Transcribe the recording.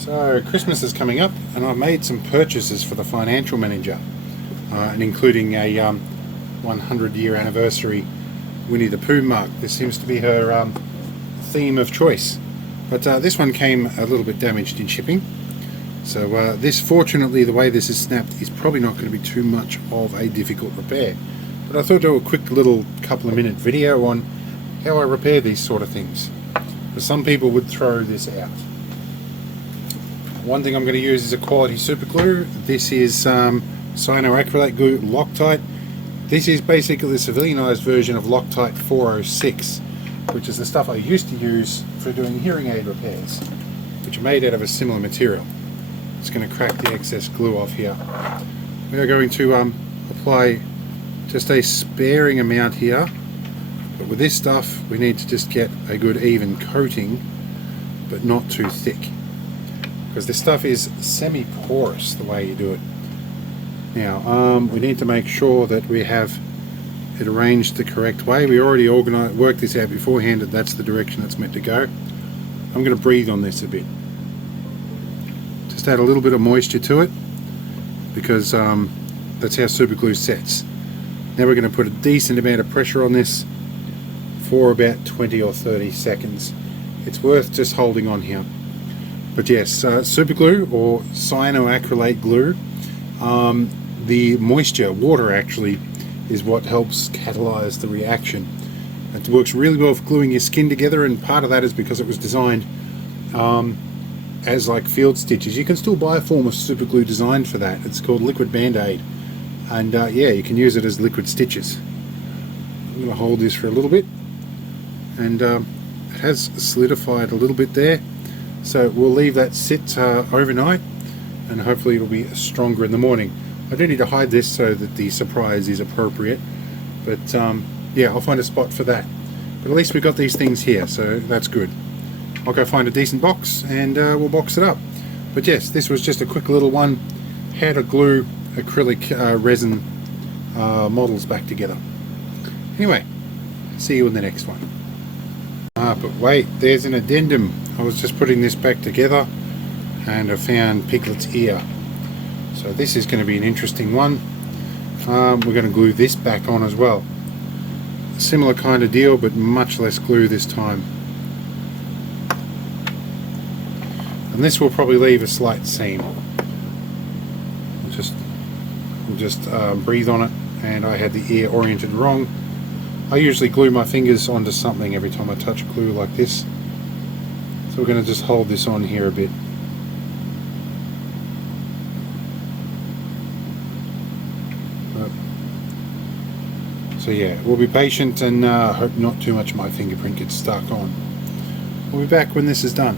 So Christmas is coming up and I've made some purchases for the financial manager, and including a 100-year anniversary Winnie the Pooh mug. This seems to be her theme of choice, but this one came a little bit damaged in shipping. So this, fortunately, the way this is snapped, is probably not going to be too much of a difficult repair. But I thought I'd do a quick little couple of minute video on how I repair these sort of things, because some people would throw this out. One thing I'm going to use is a quality super glue. This is cyanoacrylate glue Loctite. This is basically the civilianized version of Loctite 406, which is the stuff I used to use for doing hearing aid repairs, which are made out of a similar material. It's going to crack the excess glue off here. We are going to apply just a sparing amount here, but with this stuff we need to just get a good even coating, but not too thick, because this stuff is semi-porous the way you do it. Now we need to make sure that we have it arranged the correct way. We already worked this out beforehand, and that's the direction it's meant to go. I'm going to breathe on this a bit. Just add a little bit of moisture to it, because that's how super glue sets. Now we're going to put a decent amount of pressure on this for about 20 or 30 seconds. It's worth just holding on here. But yes, super glue or cyanoacrylate glue, the moisture, water actually, is what helps catalyze the reaction. It works really well for gluing your skin together, and part of that is because it was designed as like field stitches. You can still buy a form of super glue designed for that. It's called liquid band-aid, and yeah, you can use it as liquid stitches. I'm going to hold this for a little bit, and it has solidified a little bit there, so we'll leave that sit overnight, and hopefully it'll be stronger in the morning. I do need to hide this so that the surprise is appropriate, but yeah, I'll find a spot for that. But at least we've got these things here, so that's good. I'll go find a decent box and we'll box it up. But yes, this was just a quick little one, how to glue acrylic resin models back together. Anyway, see you in the next one. But wait, there's an addendum. I was just putting this back together and I found Piglet's ear. So this is going to be an interesting one. We're going to glue this back on as well. Similar kind of deal, but much less glue this time. And this will probably leave a slight seam. I'll just breathe on it, and I had the ear oriented wrong. I usually glue my fingers onto something every time I touch glue like this. So we're going to just hold this on here a bit. So yeah, we'll be patient and hope not too much of my fingerprint gets stuck on. We'll be back when this is done.